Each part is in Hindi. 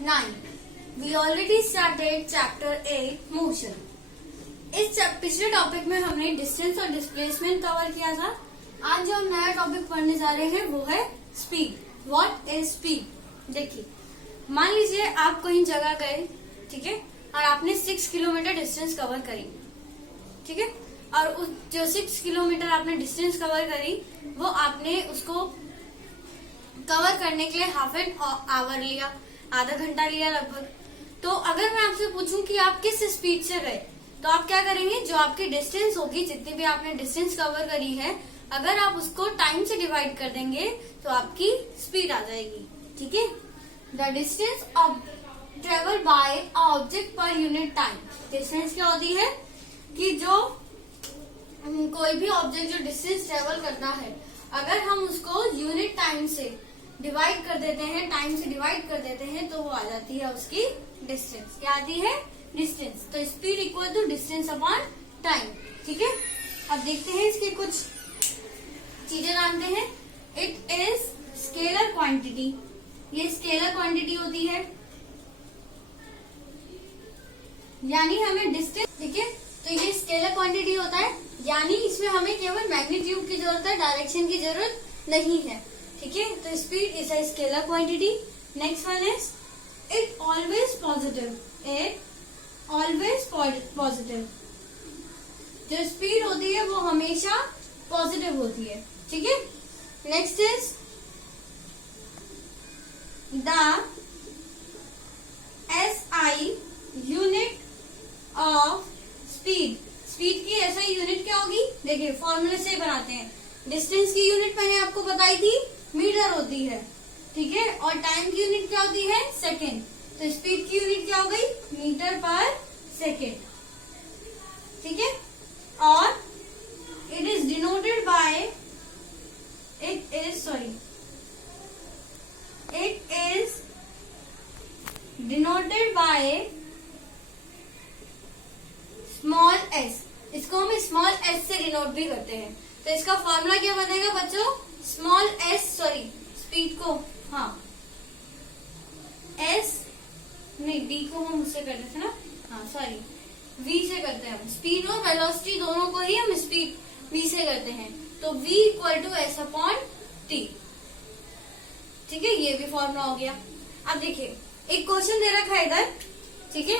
9. We already started chapter 8 motion. इस पिछले टॉपिक में हमने डिस्टेंस और डिस्प्लेसमेंट कवर किया था। आज जो हम नया टॉपिक पढ़ने जा रहे हैं वो है स्पीड। What is speed? देखिए, मान लीजिए आप कहीं जगह गए, ठीक है, और आपने 6 किलोमीटर डिस्टेंस कवर करी, ठीक है, और उस जो 6 किलोमीटर आपने डिस्टेंस कवर करी वो आपने उसको कवर करने के लिए हाफ एन आवर लिया, आधा घंटा लिया लगभग। तो अगर मैं आपसे पूछूं कि आप किस स्पीड से गए, तो आप क्या करेंगे, जो आपकी डिस्टेंस होगी, जितनी भी आपने डिस्टेंस कवर करी है, अगर आप उसको टाइम से डिवाइड कर देंगे तो आपकी स्पीड आ जाएगी, ठीक है। The distance of travel by object per unit time. Distance क्या होती है कि जो कोई भी ऑब्जेक्ट जो डिस्टेंस ट्रेवल करता है, अगर हम उसको यूनिट टाइम से डिवाइड कर देते हैं, टाइम से डिवाइड कर देते हैं, तो वो आ जाती है उसकी डिस्टेंस। क्या आती है? डिस्टेंस। तो speed equal to distance upon time, ठीक है। अब देखते हैं इसके कुछ चीजें जानते हैं। It is scalar quantity. ये स्केलर क्वांटिटी होती है, यानी हमें डिस्टेंस, ठीक है, तो ये स्केलर क्वांटिटी होता है, यानी इसमें हमें केवल मैग्नीट्यूड की जरूरत है, डायरेक्शन की जरूरत नहीं है, ठीक है। तो speed is a scalar quantity. Next one is it always positive. It always positive. जो स्पीड होती है वो हमेशा पॉजिटिव होती है, ठीक है। Next is the SI unit of speed. Speed की SI यूनिट क्या होगी? देखिए, फॉर्मूले से बनाते हैं। डिस्टेंस की यूनिट मैंने आपको बताई थी, मीटर होती है, ठीक है, और टाइम की यूनिट क्या होती है? सेकेंड। तो स्पीड की यूनिट क्या हो गई? मीटर पर सेकेंड, ठीक है। और it is denoted bye it is denoted by small S. इसको हम स्मॉल एस से डिनोट भी करते हैं। तो इसका फॉर्मूला क्या बनेगा बच्चों? स्मॉल एस, स्पीड को, हाँ, एस नहीं, डी को हम उससे करते थे ना, हाँ वी से करते हैं हम। स्पीड और वेलोसिटी दोनों को ही हम स्पीड वी से करते हैं। तो v equal to S upon T, ठीक है, ये भी फॉर्मूला हो गया। अब देखिए, एक क्वेश्चन दे रखा है इधर, ठीक है।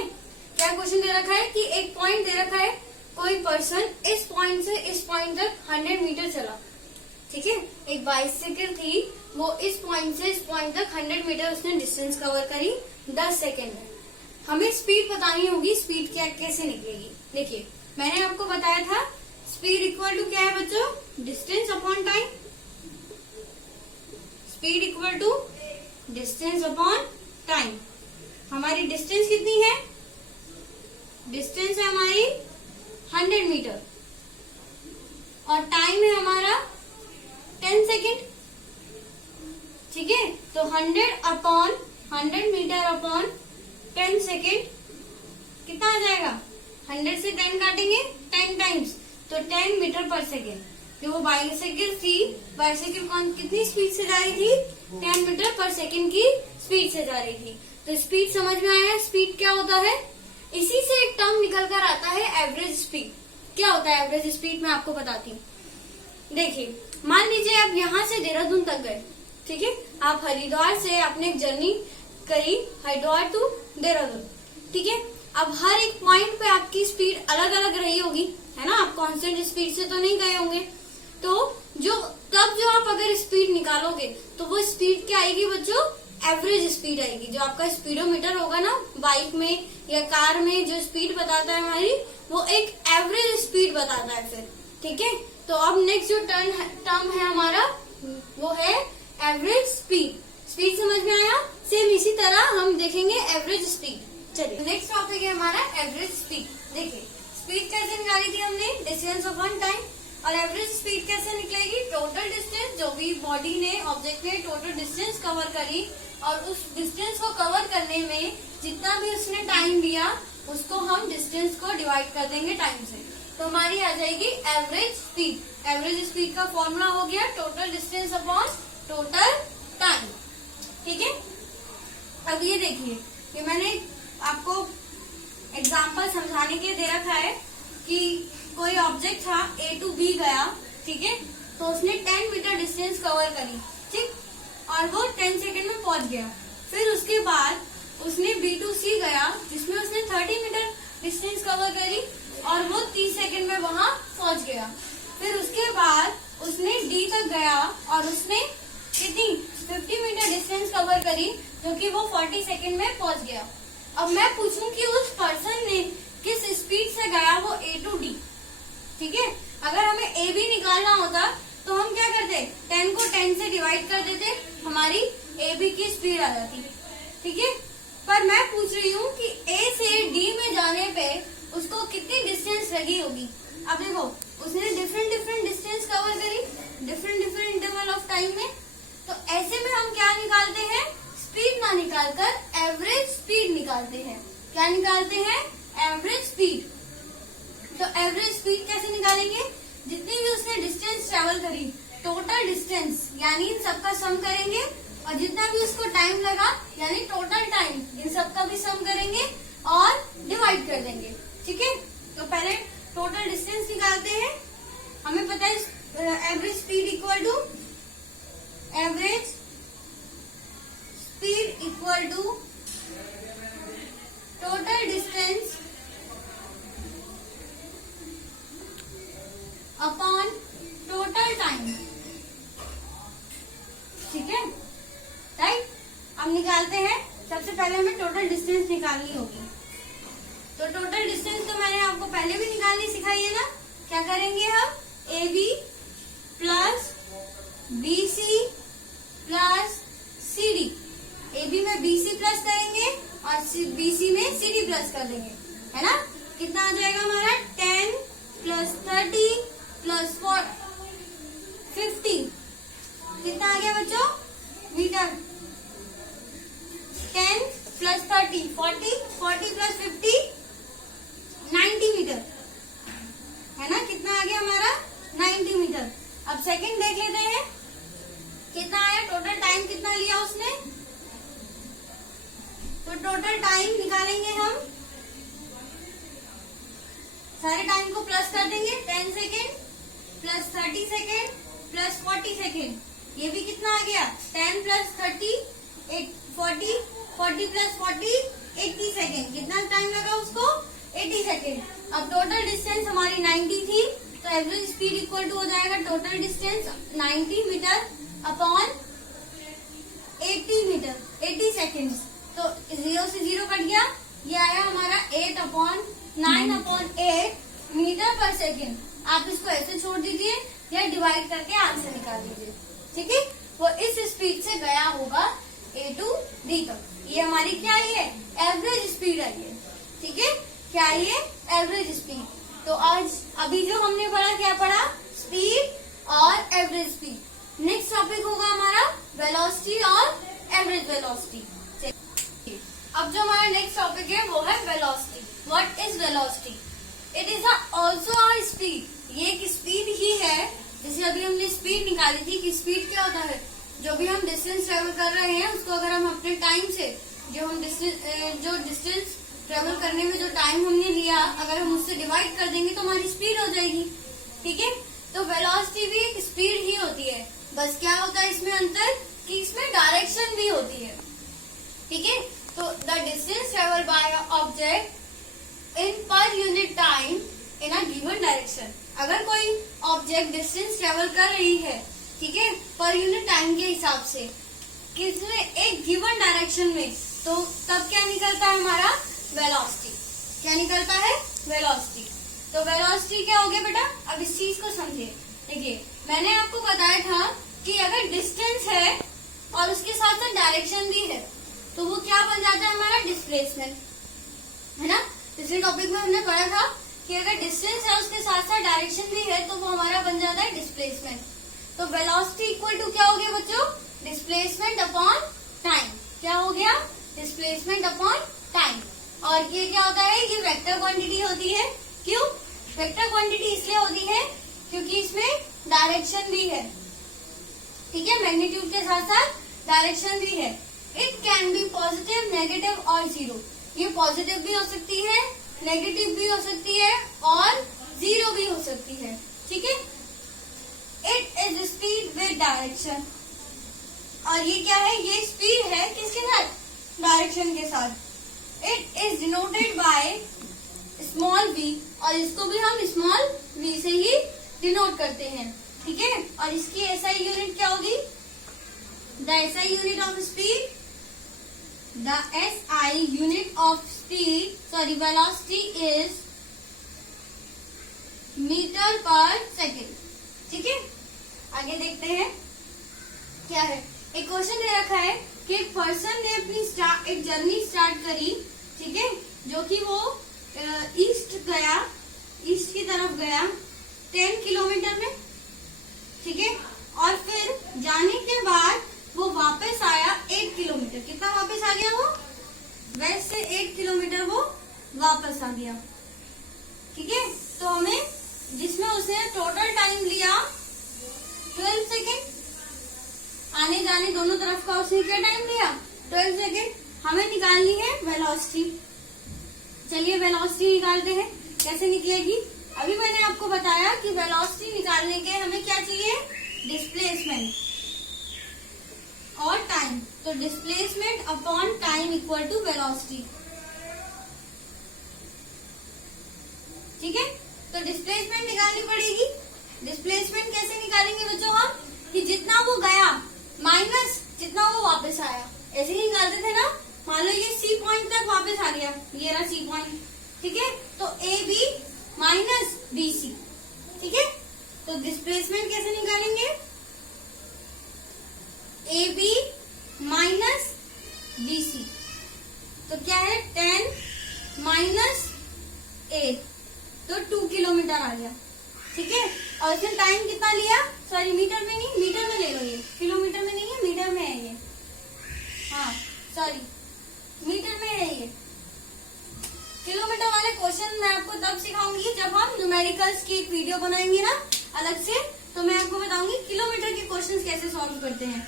क्या क्वेश्चन दे रखा है कि एक पॉइंट दे रखा है, कोई पर्सन इस पॉइंट से इस पॉइंट तक 100 मीटर चला, ठीक है। एक बाइसिकल थी, वो इस पॉइंट से इस पॉइंट तक 100 मीटर उसने डिस्टेंस कवर करी 10 सेकेंड में। हमें स्पीड बतानी होगी, स्पीड क्या कैसे निकलेगी। देखिए, मैंने आपको बताया था स्पीड इक्वल टू क्या है बच्चों? Distance upon time. Speed equal to distance upon time. हमारी डिस्टेंस कितनी है? डिस्टेंस है हमारी 100 मीटर और टाइम है हमारा 10 सेकेंड, ठीक है। तो 100 मीटर अपॉन 10 सेकेंड कितना आ जाएगा? 100 से 10 काटेंगे, 10 टाइम्स, तो 10 मीटर पर सेकेंड। जो वो बाइसाइकिल थी, बाइसाइकिल कितनी स्पीड से जा रही थी? 10 मीटर पर सेकेंड की स्पीड से जा रही थी। तो स्पीड समझ में आया? स्पीड क्या होता है? इसी से एक टर्म निकल कर आता है एवरेज स्पीड। क्या होता है एवरेज स्पीड? मैं आपको बताती हूँ। देखिए, मान लीजिए आप यहाँ से देहरादून तक गए, ठीक है, आप हरिद्वार से आपने एक जर्नी करी, हरिद्वार टू देहरादून, ठीक है। अब हर एक पॉइंट पे आपकी स्पीड अलग अलग रही होगी, है ना, आप कांस्टेंट स्पीड से तो नहीं गए होंगे। तो जो आप अगर स्पीड निकालोगे तो वो स्पीड क्या आएगी बच्चों? एवरेज स्पीड आएगी। जो आपका स्पीडोमीटर होगा ना बाइक में या कार में, जो स्पीड बताता है हमारी, वो एक एवरेज स्पीड बताता है फिर, ठीक है। तो अब नेक्स्ट जो टर्म है हमारा, वो है एवरेज स्पीड। स्पीड समझ में आया? सेम इसी तरह हम देखेंगे एवरेज स्पीड। चलिए, नेक्स्ट टॉपिक है हमारा एवरेज स्पीड। देखिए, स्पीड कैसे निकाली थी हमने? Distance upon time. और एवरेज स्पीड कैसे निकलेगी? टोटल डिस्टेंस, जो भी बॉडी ने, ऑब्जेक्ट ने टोटल डिस्टेंस कवर करी, और उस डिस्टेंस को कवर करने में जितना भी उसने टाइम लिया, उसको हम डिस्टेंस को डिवाइड कर देंगे टाइम से, तो हमारी आ जाएगी एवरेज स्पीड। एवरेज स्पीड का फॉर्मूला हो गया total distance upon total time, ठीक है। अब ये देखिए, ये मैंने आपको एग्जाम्पल समझाने के लिए दे रखा है कि कोई ऑब्जेक्ट था, ए टू बी गया, ठीक है, तो उसने 10 मीटर डिस्टेंस कवर करी, ठीक, और वो 10 सेकेंड में पहुंच गया। फिर उसके बाद उसने बी टू सी गया, जिसमें उसने 30 मीटर डिस्टेंस कवर करी और वो 30 सेकेंड में वहां पहुंच गया। फिर उसके बाद उसने डी तक गया और उसने कितनी 50 मीटर डिस्टेंस कवर करी, जो कि वो 40 सेकेंड में पहुंच गया। अब मैं पूछूं कि उस पर्सन ने किस स्पीड से गया वो ए टू डी, ठीक है। अगर हमें ए बी निकालना होता तो हम क्या करते, 10 को 10 से डिवाइड कर देते, हमारी ए बी की स्पीड आ जाती, ठीक है। पर मैं पूछ रही हूँ कि ए से डी में जाने पे उसको कितनी डिस्टेंस लगी होगी। अब देखो, उसने डिफरेंट डिफरेंट डिस्टेंस कवर करी different different interval of time में, तो ऐसे में हम क्या निकालते हैं, स्पीड ना निकालकर एवरेज स्पीड निकालते हैं। क्या निकालते हैं, एवरेज स्पीड। तो एवरेज स्पीड कैसे निकालेंगे, जितनी भी उसने डिस्टेंस ट्रेवल करी, टोटल डिस्टेंस यानी इन सबका सम करेंगे, और जितना भी उसको टाइम लगा यानी टोटल टाइम, इन सबका भी सम करेंगे और डिवाइड कर देंगे, ठीक है। तो पहले टोटल डिस्टेंस निकालते हैं। हमें पता है average speed equal to total distance upon total time, ठीक है, राइट। अब निकालते हैं। सबसे पहले हमें टोटल डिस्टेंस निकालनी होगी। तो टोटल डिस्टेंस तो मैंने आपको पहले भी निकालनी सिखाई है ना। क्या करेंगे हम, A B plus B C plus C D. A B में बी सी प्लस करेंगे और बी सी में सी डी प्लस कर देंगे, है ना। कितना आ जाएगा हमारा, 10 प्लस 30 प्लस 50, कितना आ गया बच्चों, मीटर। 10 प्लस 30 40 प्लस 50 90 मीटर, है ना। कितना आ गया हमारा, 90 मीटर। अब सेकंड देख लेते हैं कितना आया, टोटल टाइम कितना लिया उसने। तो टोटल टाइम निकालेंगे हम, सारे टाइम को प्लस कर देंगे, 10 second plus 30 second plus 40 second, ये भी कितना आ गया, 10 प्लस 30 40 प्लस 40 80 सेकेंड। कितना टाइम लगा उसको, 80 सेकेंड। अब टोटल डिस्टेंस हमारी 90 थी, तो एवरेज स्पीड इक्वल टू हो जाएगा total distance 90 metre upon 80 metre 80 second. तो 0 से 0 कट गया, ये आया हमारा 8/9/8 मीटर पर सेकेंड। आप इसको ऐसे छोड़ दीजिए या डिवाइड करके आंसर निकाल दीजिए, ठीक है। वो इस स्पीड से गया होगा ए टू डी तक। ये हमारी क्या है, एवरेज स्पीड आई है, ठीक है। क्या ये एवरेज स्पीड। तो आज अभी जो हमने पढ़ा, क्या पढ़ा, स्पीड और एवरेज स्पीड। नेक्स्ट टॉपिक होगा हमारा वेलोसिटी और एवरेज वेलोसिटी। अब जो हमारा नेक्स्ट टॉपिक है वो है velocity. What is velocity, it is also a speed. ये एक स्पीड ही है, जैसे अभी हमने स्पीड निकाली थी कि स्पीड क्या होता है, जो भी हम डिस्टेंस ट्रेवल कर रहे हैं उसको अगर हम अपने टाइम से, जो डिस्टेंस ट्रेवल करने में जो टाइम हमने लिया, अगर हम उससे डिवाइड कर देंगे तो हमारी स्पीड हो जाएगी, ठीक है। तो वेलोसिटी भी एक स्पीड ही होती है, बस क्या होता है इसमें अंतर कि इसमें डायरेक्शन भी होती है, ठीक है। तो the distance travel by object in per unit time in a given direction. अगर कोई ऑब्जेक्ट डिस्टेंस ट्रेवल कर रही है, ठीक है, पर यूनिट टाइम के हिसाब से किसमें, एक गिवन डायरेक्शन में, तो तब क्या निकलता है हमारा, वेलोसिटी। क्या निकलता है, वेलोसिटी। तो वेलोसिटी क्या हो गया बेटा, अब इस चीज को समझिए। देखिए, मैंने आपको बताया था कि अगर डिस्टेंस है और उसके साथ साथ डायरेक्शन भी है, तो वो क्या बन जाता है हमारा, डिस्प्लेसमेंट, है ना। पिछले टॉपिक में हमने पढ़ा था कि अगर डिस्टेंस है उसके साथ साथ डायरेक्शन भी है तो वो हमारा बन जाता है डिस्प्लेसमेंट। तो वेलोसिटी इक्वल टू क्या हो गया बच्चों, डिस्प्लेसमेंट अपॉन टाइम। क्या हो गया, डिस्प्लेसमेंट अपॉन टाइम। और ये क्या होता है, ये वेक्टर क्वांटिटी होती है। क्यों वेक्टर क्वांटिटी इसलिए होती है क्योंकि इसमें डायरेक्शन भी है, ठीक है, मैग्नीट्यूड के साथ साथ डायरेक्शन भी है। It can be positive, negative और जीरो। ये पॉजिटिव भी हो सकती है, नेगेटिव भी हो सकती है और जीरो भी हो सकती है। ठीक है। It is speed with direction, और ये क्या है, ये स्पीड है किसके साथ, डायरेक्शन के साथ। It is denoted by small V, और इसको भी हम स्मॉल वी से ही डिनोट करते हैं। ठीक है। और इसकी एसआई यूनिट क्या होगी, the SI unit of speed, the SI unit of speed sorry velocity is metre per second. ठीक है। आगे देखते हैं क्या है। एक क्वेश्चन दे रखा है कि एक पर्सन ने अपनी एक जर्नी स्टार्ट करी। ठीक है। जो कि वो ईस्ट गया, ईस्ट की तरफ गया 10 किलोमीटर में। ठीक है। और फिर जाने के बाद वो वापस आया 8 किलोमीटर। कितना वापस आ गया वो, वेस्ट से 8 किलोमीटर वो वापस आ गया। ठीक है। तो हमें जिसमें उसने टोटल टाइम लिया 12 सेकेंड, आने जाने दोनों तरफ का उसने क्या टाइम लिया, 12 सेकेंड। हमें निकालनी है वेलोसिटी। चलिए वेलोसिटी निकालते हैं। कैसे निकलेगी, अभी मैंने आपको बताया कि वेलोसिटी निकालने के हमें क्या चाहिए, डिस्प्लेसमेंट और टाइम। तो displacement upon time equal to velocity. ठीक है। तो डिस्प्लेसमेंट निकालनी पड़ेगी। डिस्प्लेसमेंट कैसे निकालेंगे बच्चों हम, कि जितना वो गया माइनस जितना वो वापस आया, ऐसे ही निकालते थे ना। मान लो ये सी पॉइंट तक वापस आ गया, ये रहा सी पॉइंट। ठीक है। तो A B minus B C. ठीक है। तो डिस्प्लेसमेंट कैसे निकालेंगे, A B minus B C. तो क्या है 10 माइनस 8, तो 2 किलोमीटर आ गया। ठीक है। और इसने टाइम कितना लिया, सॉरी मीटर में नहीं, मीटर में ले लो, ये किलोमीटर में नहीं है, मीटर में है ये। हाँ सॉरी, मीटर में है ये। किलोमीटर वाले क्वेश्चन मैं आपको तब सिखाऊंगी जब हम न्यूमेरिकल्स की एक वीडियो बनाएंगे ना अलग से, तो मैं आपको बताऊंगी किलोमीटर के क्वेश्चंस कैसे सॉल्व करते हैं।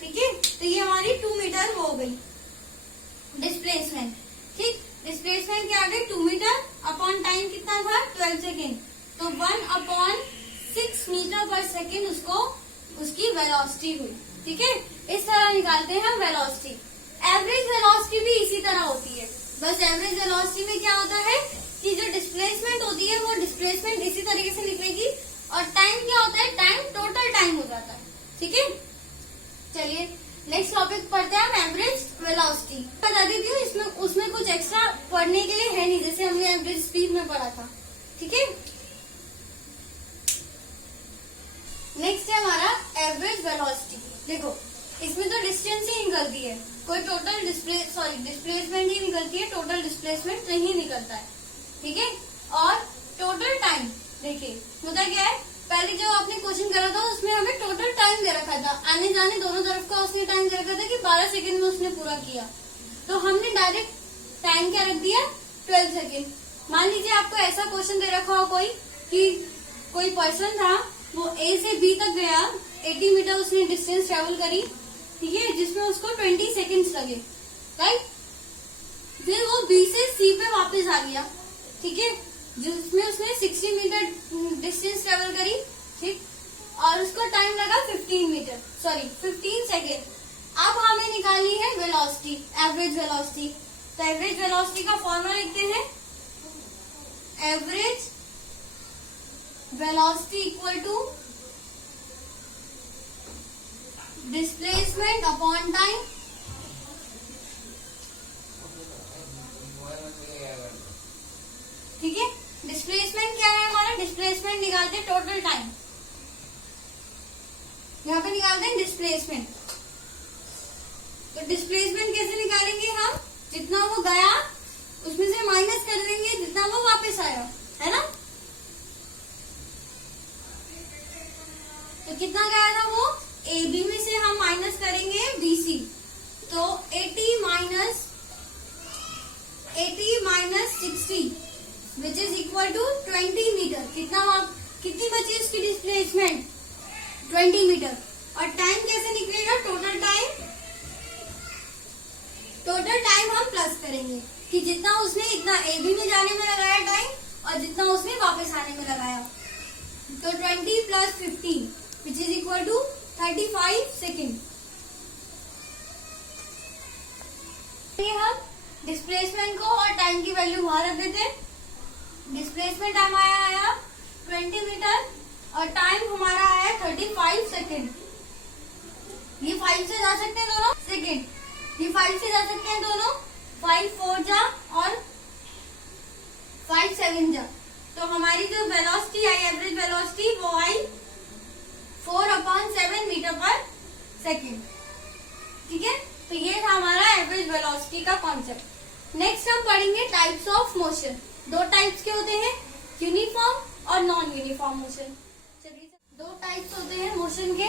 ठीक है। तो ये हमारी 2 मीटर हो गई डिस्प्लेसमेंट। ठीक। डिस्प्लेसमेंट क्या आ गई, 2 मीटर अपॉन टाइम कितना था 12 सेकेंड। तो 1/6 मीटर पर सेकेंड उसको उसकी वेलोसिटी हुई। ठीक है। इस तरह निकालते हैं हम वेलोसिटी। एवरेज वेलोसिटी भी इसी तरह होती है, बस एवरेज वेलोसिटी में क्या होता है कि जो डिस्प्लेसमेंट होती है वो डिस्प्लेसमेंट इसी तरीके से निकलेगी, और टाइम क्या होता है, टाइम टोटल टाइम हो जाता है। ठीक है। चलिए नेक्स्ट टॉपिक पढ़ते हैं हम, एवरेज वेलोसिटी। बता देती हूँ, इसमें उसमें कुछ एक्स्ट्रा पढ़ने के लिए है नहीं, जैसे हमने एवरेज स्पीड में पढ़ा था। ठीक है। नेक्स्ट है हमारा एवरेज वेलोसिटी। देखो इसमें तो डिस्टेंस ही निकलती है, कोई टोटल डिस्प्लेसमेंट ही निकलती है, टोटल डिस्प्लेसमेंट नहीं निकलता है। ठीक है। और टोटल टाइम देखिए होता क्या है, पहले जो आपने क्वेश्चन करा था उसमें हमें टोटल टाइम दे रखा था, आने जाने दोनों तरफ का उसने टाइम दे रखा था कि 12 सेकंड में उसने पूरा किया। तो हमने डायरेक्ट टाइम क्या रख दिया, 12 सेकंड। मान लीजिए आपको ऐसा क्वेश्चन दे रखा हो कोई, कि कोई पर्सन था, वो ए से बी तक गया, 80 मीटर उसने डिस्टेंस ट्रेवल करी। ठीक है। जिसमें उसको 20 सेकेंड्स लगे, राइट। फिर वो बी से सी पे वापस आ गया। ठीक है। जिसमें उसने 60 मीटर डिस्टेंस ट्रेवल करी। ठीक। और उसको टाइम लगा 15 सेकेंड। अब हमें निकालनी है वेलोसिटी, एवरेज वेलोसिटी। तो एवरेज वेलोसिटी का फॉर्मूला लिखते हैं, average velocity equal to displacement upon time. ठीक है। डिस्प्लेसमेंट क्या है हमारा, डिस्प्लेसमेंट निकालते हैं टोटल टाइम, यहाँ पे निकालते हैं डिस्प्लेसमेंट। तो डिस्प्लेसमेंट कैसे निकालेंगे हम, जितना वो गया उसमें से माइनस कर देंगे जितना वो वापस आया, है ना। तो कितना गया था वो, ए बी में से हम माइनस करेंगे बी सी। तो 80 minus 60 which is equal to 20 metre. कितनी बची उसकी डिस्प्लेसमेंट, 20 मीटर। और टाइम कैसे निकलेगा? टोटल टाइम हम प्लस करेंगे कि जितना उसने इतना AB में जाने में लगाया टाइम और जितना उसने वापस आने में लगाया। तो 20 plus 15 which is equal to 35 second. हम डिस्प्लेसमेंट को और टाइम की वैल्यू वहां रख देते। डिस्प्लेसमेंट टाइम आया 20 मीटर और टाइम हमारा आया 35 सेकेंड। ये 5 से जा सकते हैं दोनों सेकेंड, ये 5 से जा सकते हैं दोनों, 5 4 जा और 5 7 जा। तो हमारी जो वेलोसिटी आई, एवरेज वेलोसिटी, वो आई 4/7 मीटर पर सेकेंड। ठीक है, तो ये था हमारा एवरेज वेलोसिटी का कॉन्सेप्ट। नेक्स्ट हम पढ़ेंगे टाइप्स ऑफ मोशन। दो टाइप्स के होते हैं, यूनिफॉर्म और नॉन यूनिफॉर्म मोशन। चलिए, दो टाइप्स होते हैं मोशन के,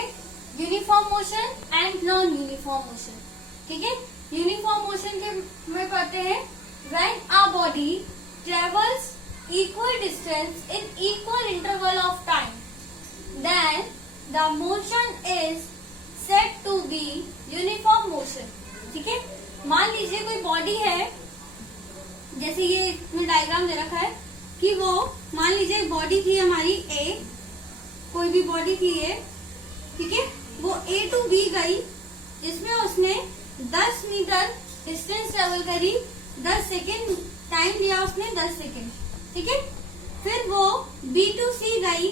uniform motion and non uniform motion. ठीक है, यूनिफॉर्म मोशन के में पढ़ते हैं when a body travels equal distance in equal interval of time, then the motion is said to be uniform motion. ठीक है, मान लीजिए कोई बॉडी है, जैसे ये इसमें डायग्राम दे रखा है कि वो मान लीजिए बॉडी थी हमारी A, कोई भी बॉडी थी A, ठीक है, वो A टू B गई, जिसमें उसने 10 मीटर डिस्टेंस ट्रेवल करी, 10 सेकेंड टाइम लिया उसने, 10 सेकेंड। ठीक है, फिर वो B टू C गई,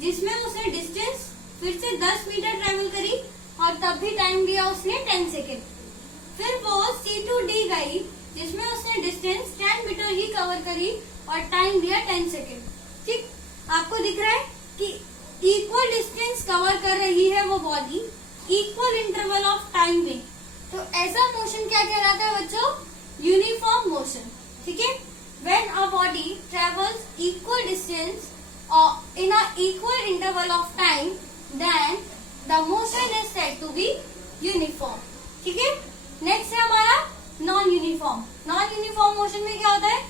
जिसमें उसने डिस्टेंस फिर से 10 मीटर ट्रेवल करी और तब भी टाइम लिया उसने 10 सेकेंड। फिर वो C टू D गई, जिसमें उसने डिस्टेंस 10 मीटर ही कवर करी और टाइम लिया 10 सेकेंड। ठीक, आपको दिख रहा है कि इक्वल डिस्टेंस कवर कर रही है वो body equal interval of time में। तो ऐसा मोशन क्या कहलाता है बच्चों? Uniform motion. ठीक है, when a body travels equal distance in a equal interval of time, then the motion is said to be uniform. ठीक है, नेक्स्ट है हमारा non uniform. Non uniform motion में क्या होता है?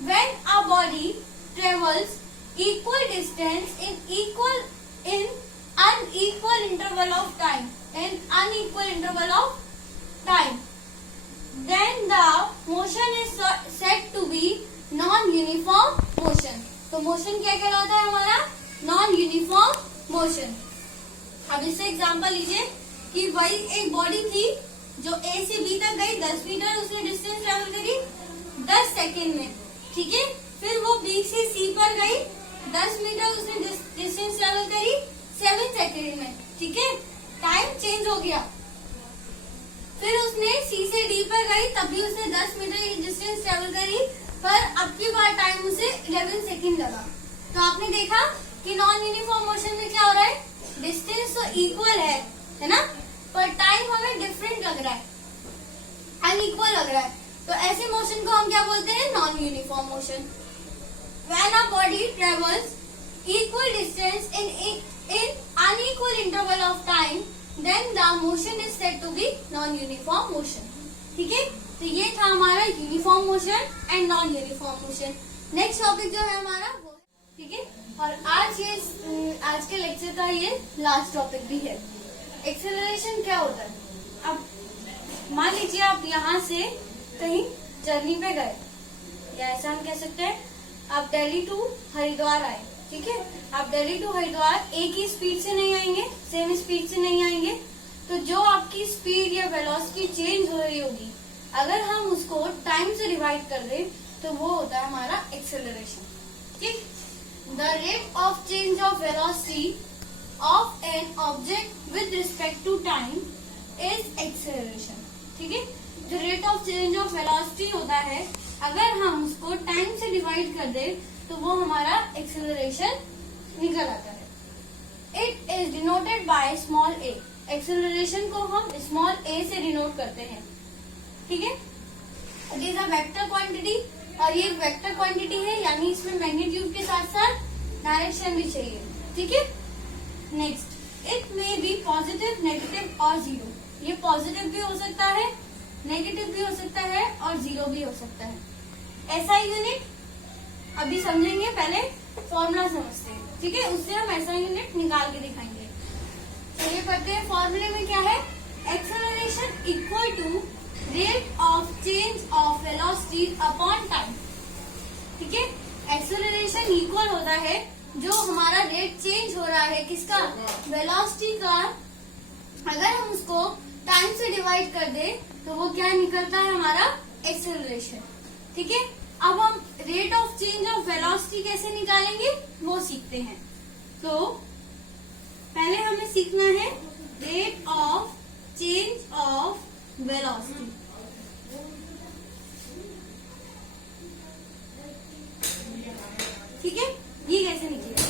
When a body travels equal distance in unequal interval of time, then the motion is said to be non-uniform motion. तो मोशन क्या कहलाता है हमारा? Non uniform motion. अब इससे एग्जांपल लीजिए कि वही एक बॉडी थी जो A से B तक गई, 10 मीटर उसने डिस्टेंस ट्रेवल करी 10 सेकेंड में। ठीक है, फिर वो B से C पर गई, 10 मीटर उसने डिस्टेंस ट्रेवल करी 7 सेकेंड में। ठीक है, टाइम चेंज हो गया। फिर उसने C से D पर गई, तब भी उसने 10 मीटर डिस्टेंस ट्रेवल करी, पर अब की बार टाइम उसे 11 सेकेंड लगा। तो आपने देखा कि नॉन यूनिफॉर्म मोशन में क्या हो रहा है? डिस्टेंस तो इक्वल है ना, पर टाइम हमें डिफरेंट लग रहा है, अनइक्वल लग रहा है। तो ऐसे मोशन को हम क्या बोलते हैं? Non uniform motion. When a body travels equal distance in unequal interval of time, then the motion is said to be non uniform motion. ठीक है, तो ये था हमारा uniform motion and non uniform motion. Next topic जो है हमारा वो, ठीक है, और आज के लेक्चर का ये लास्ट टॉपिक भी है। एक्सेलरेशन क्या होता है? अब मान लीजिए आप यहाँ से कहीं जर्नी पे गए, या ऐसा हम कह सकते हैं आप दिल्ली टू हरिद्वार आए। ठीक है, आप दिल्ली टू हरिद्वार एक ही स्पीड से नहीं आएंगे, सेम स्पीड से नहीं आएंगे। तो जो आपकी स्पीड या वेलोसिटी चेंज हो रही होगी, अगर हम उसको टाइम से डिवाइड कर दें तो वो होता है हमारा एक्सेलरेशन। ठीक, the rate of change of velocity of an object with respect to time is acceleration. ठीक है, जो rate of change of velocity होता है, अगर हम उसको टाइम से डिवाइड कर दे तो वो हमारा एक्सेलरेशन निकल आता है। It is denoted by small a। Acceleration को हम स्मॉल a से डिनोट करते हैं। ठीक है, it is a vector quantity, और ये वेक्टर क्वांटिटी है, यानी इसमें मैग्नीट्यूड के साथ साथ डायरेक्शन भी चाहिए। ठीक है, next, it may be positive, negative और जीरो। ये पॉजिटिव भी हो सकता है, नेगेटिव भी हो सकता है और जीरो भी हो सकता है। एसआई यूनिट अभी समझेंगे, पहले फॉर्मूला समझते हैं। ठीक है, उससे हम एसआई यूनिट निकाल के दिखाएंगे। चलिए पढ़ते हैं। फॉर्मूले में क्या है, acceleration equal to rate of change of velocity upon time. ठीक है, एक्सेलरेशन इक्वल होता है जो हमारा रेट चेंज हो रहा है किसका, वेलोसिटी का, अगर हम उसको टाइम से डिवाइड कर दे तो वो क्या निकलता है हमारा एक्सेलरेशन। ठीक है, अब हम rate of change of velocity कैसे निकालेंगे वो सीखते हैं। तो पहले हमें सीखना है rate of change of velocity. ठीक है, ये कैसे निकलेगा।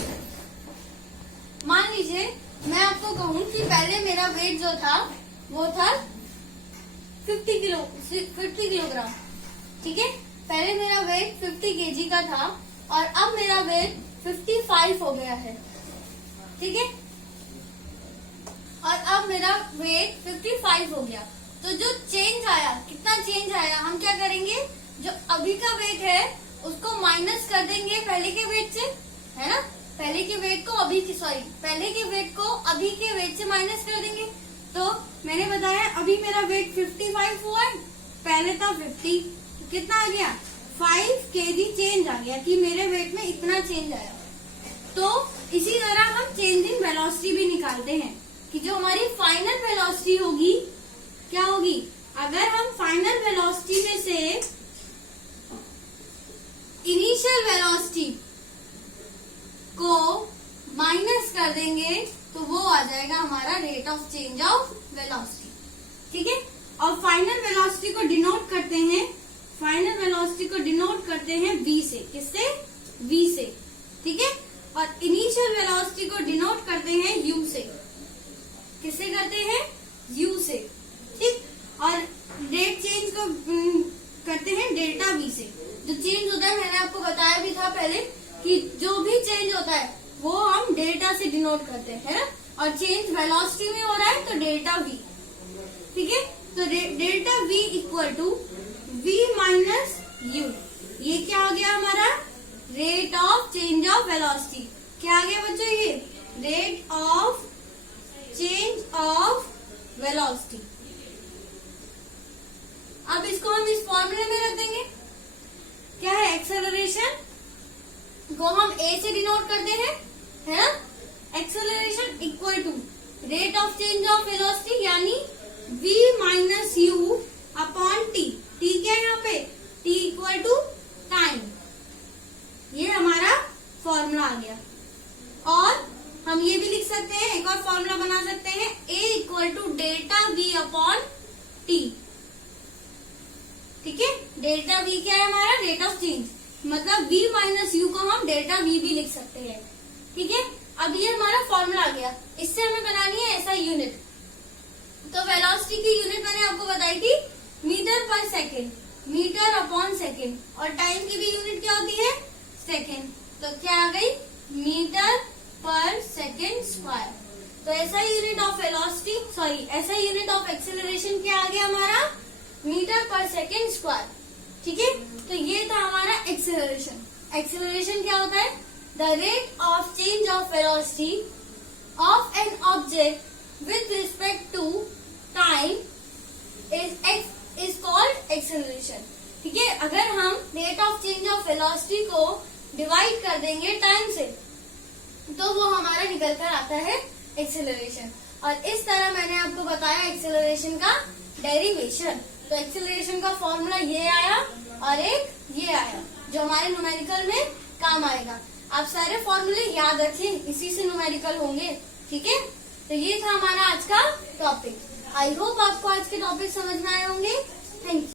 मान लीजिए मैं आपको कहूं कि पहले मेरा वेट जो था वो था 50 किलोग्राम। ठीक है, पहले मेरा वेट 50 केजी का था और अब मेरा वेट 55 हो गया है। ठीक है, और अब मेरा वेट 55 हो गया, तो जो चेंज आया, कितना चेंज आया, हम क्या करेंगे, जो अभी का वेट है उसको माइनस कर देंगे पहले के वेट से, है ना। पहले के वेट को अभी के वेट से माइनस कर देंगे। तो मैंने बताया अभी मेरा वेट 55 हुआ है, पहले था 50, तो कितना आ गया, 5 केजी चेंज आ गया कि मेरे वेट में इतना चेंज आया। तो इसी तरह हम चेंज इन वेलोसिटी भी निकालते हैं कि जो हमारी फाइनल वेलोसिटी होगी क्या होगी, अगर हम फाइनल वेलोसिटी में से इनिशियल वेलोसिटी को माइनस कर देंगे तो वो आ जाएगा हमारा rate of change of velocity. ठीक है, और फाइनल वेलोसिटी को डिनोट करते हैं v से, किससे, v से। ठीक है, और इनिशियल वेलोसिटी को डिनोट करते हैं u से, किससे करते हैं, u से। ठीक, और रेट चेंज को करते हैं डेल्टा v से। जो चेंज होता है, मैंने आपको बताया भी था पहले कि जो भी चेंज होता है वो हम डेल्टा से डिनोट करते हैं, है ना। और चेंज वेलोसिटी में हो रहा है तो डेल्टा v। ठीक है, तो delta v equal to v minus u, ये क्या आ गया हमारा, rate of change of velocity. क्या आ गया बच्चों, ये rate of change of velocity. अब इसको हम इस फॉर्मूले में रख देंगे। क्या है, एक्सेलरेशन को हम a से डिनोट करते हैं, है ना। Acceleration equal to rate of change of velocity यानी v minus u upon t। t क्या है यहाँ पे, t इक्वल टू टाइम। ये हमारा फॉर्मूला आ गया। और हम ये भी लिख सकते हैं, एक और फॉर्मूला बना सकते हैं, a equal to delta v upon t। ठीक है, डेल्टा v क्या है हमारा, रेट ऑफ चेंज, मतलब v माइनस u को हम डेल्टा v भी लिख सकते हैं। ठीक है, अब ये हमारा फॉर्मूला आ गया, इससे हमें बनानी है ऐसा यूनिट। तो वेलोसिटी की यूनिट मैंने आपको बताई थी metre per second, metre upon second, और टाइम की भी यूनिट क्या होती है, सेकेंड। तो क्या आ गई, मीटर पर सेकेंड स्क्वायर। तो ऐसा यूनिट ऑफ वेलोसिटी, ऐसा यूनिट ऑफ एक्सेलरेशन क्या आ गया हमारा, मीटर पर सेकेंड स्क्वायर। ठीक है, तो ये था हमारा एक्सेलरेशन। एक्सेलरेशन क्या होता है, the rate of change of velocity of an object with respect to time is called acceleration. ठीक है, अगर हम rate of change of velocity को डिवाइड कर देंगे टाइम से तो वो हमारा निकल कर आता है एक्सेलरेशन। और इस तरह मैंने आपको बताया एक्सेलरेशन का डेरिवेशन। तो एक्सेलरेशन का फॉर्मूला ये आया और एक ये आया जो हमारे न्यूमेरिकल में काम आएगा। आप सारे फॉर्मूले याद रखें, इसी से न्यूमेरिकल होंगे। ठीक है, तो ये था हमारा आज का टॉपिक। आई होप आपको आज के टॉपिक समझ में आए होंगे। Thank you.